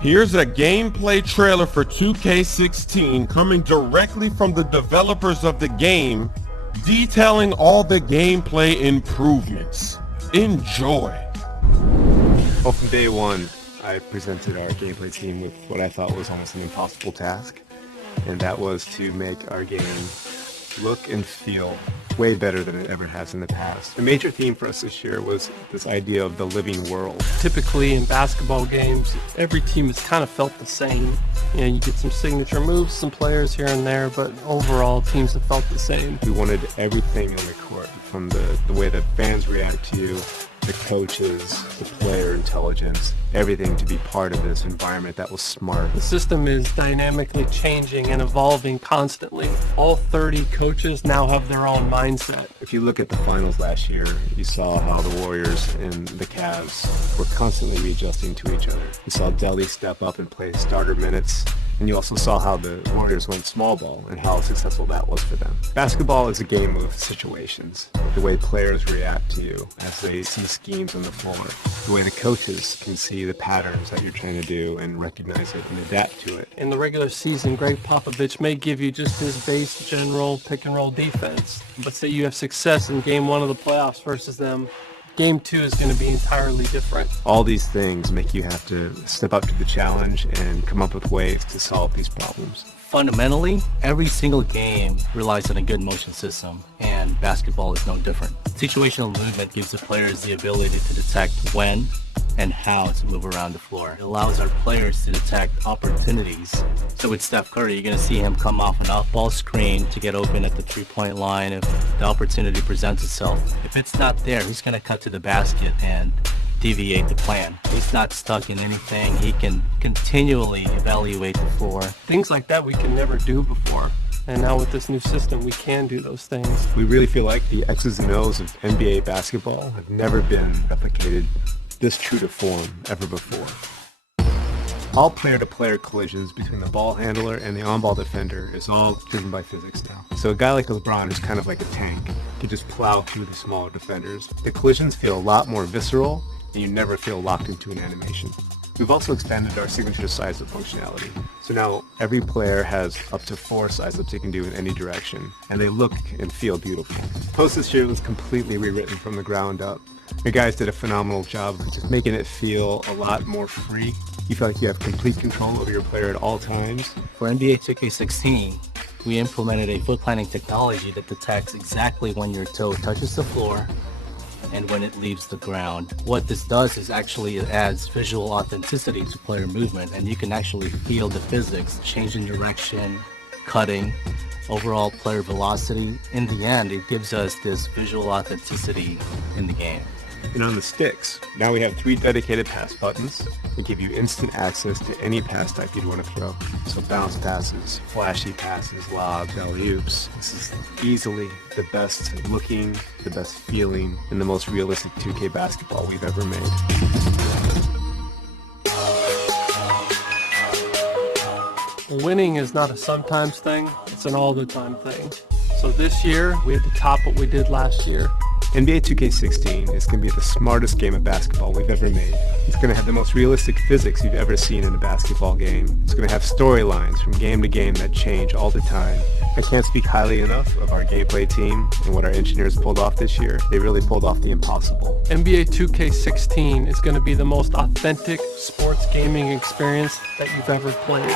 Here's a gameplay trailer for 2K16 coming directly from the developers of the game, detailing all the gameplay improvements. Enjoy. Well, from day one, I presented our gameplay team with what I thought was almost an impossible task, and that was to make our game look and feel way better than it ever has in the past. The major theme for us this year was this idea of the living world. Typically in basketball games, every team has kind of felt the same. You know, you get some signature moves, some players here and there, but overall teams have felt the same. We wanted everything on the court, from the way that fans react to you, the coaches, the player intelligence, everything to be part of this environment that was smart. The system is dynamically changing and evolving constantly. All 30 coaches now have their own mindset. If you look at the finals last year, you saw how the Warriors and the Cavs were constantly readjusting to each other. You saw Delhi step up and play starter minutes. And you also saw how the Warriors went small ball and how successful that was for them. Basketball is a game of situations. The way players react to you as they see schemes on the floor. The way the coaches can see the patterns that you're trying to do and recognize it and adapt to it. In the regular season, Greg Popovich may give you just his base general pick and roll defense. But say you have success in game one of the playoffs versus them, Game 2 is going to be entirely different. All these things make you have to step up to the challenge and come up with ways to solve these problems. Fundamentally, every single game relies on a good motion system, and basketball is no different. Situational movement gives the players the ability to detect when and how to move around the floor. It allows our players to detect opportunities. So with Steph Curry, you're going to see him come off an off-ball screen to get open at the three-point line if the opportunity presents itself. If it's not there, he's going to cut to the basket and deviate the plan. He's not stuck in anything. He can continually evaluate the floor. Things like that we could never do before. And now with this new system, we can do those things. We really feel like the X's and O's of NBA basketball have never been replicated this true to form ever before. All player-to-player collisions between the ball handler and the on-ball defender is all driven by physics now. So a guy like LeBron is kind of like a tank. He can just plow through the smaller defenders. The collisions feel a lot more visceral, and you never feel locked into an animation. We've also expanded our signature size-up functionality. So now every player has up to 4 size-ups they can do in any direction, and they look and feel beautiful. Post this year was completely rewritten from the ground up. Your guys did a phenomenal job of just making it feel a lot more free. You feel like you have complete control over your player at all times. For NBA 2K16, we implemented a foot planning technology that detects exactly when your toe touches the floor and when it leaves the ground. What this does is actually it adds visual authenticity to player movement, and you can actually feel the physics, change in direction, cutting, overall player velocity. In the end, it gives us this visual authenticity in the game. And on the sticks, now we have 3 dedicated pass buttons that give you instant access to any pass type you'd want to throw. So bounce passes, flashy passes, lobs, alley-oops. This is easily the best looking, the best feeling, and the most realistic 2K basketball we've ever made. Winning is not a sometimes thing, it's an all the time thing. So this year, we had to top what we did last year. NBA 2K16 is going to be the smartest game of basketball we've ever made. It's going to have the most realistic physics you've ever seen in a basketball game. It's going to have storylines from game to game that change all the time. I can't speak highly enough of our gameplay team and what our engineers pulled off this year. They really pulled off the impossible. NBA 2K16 is going to be the most authentic sports gaming experience that you've ever played.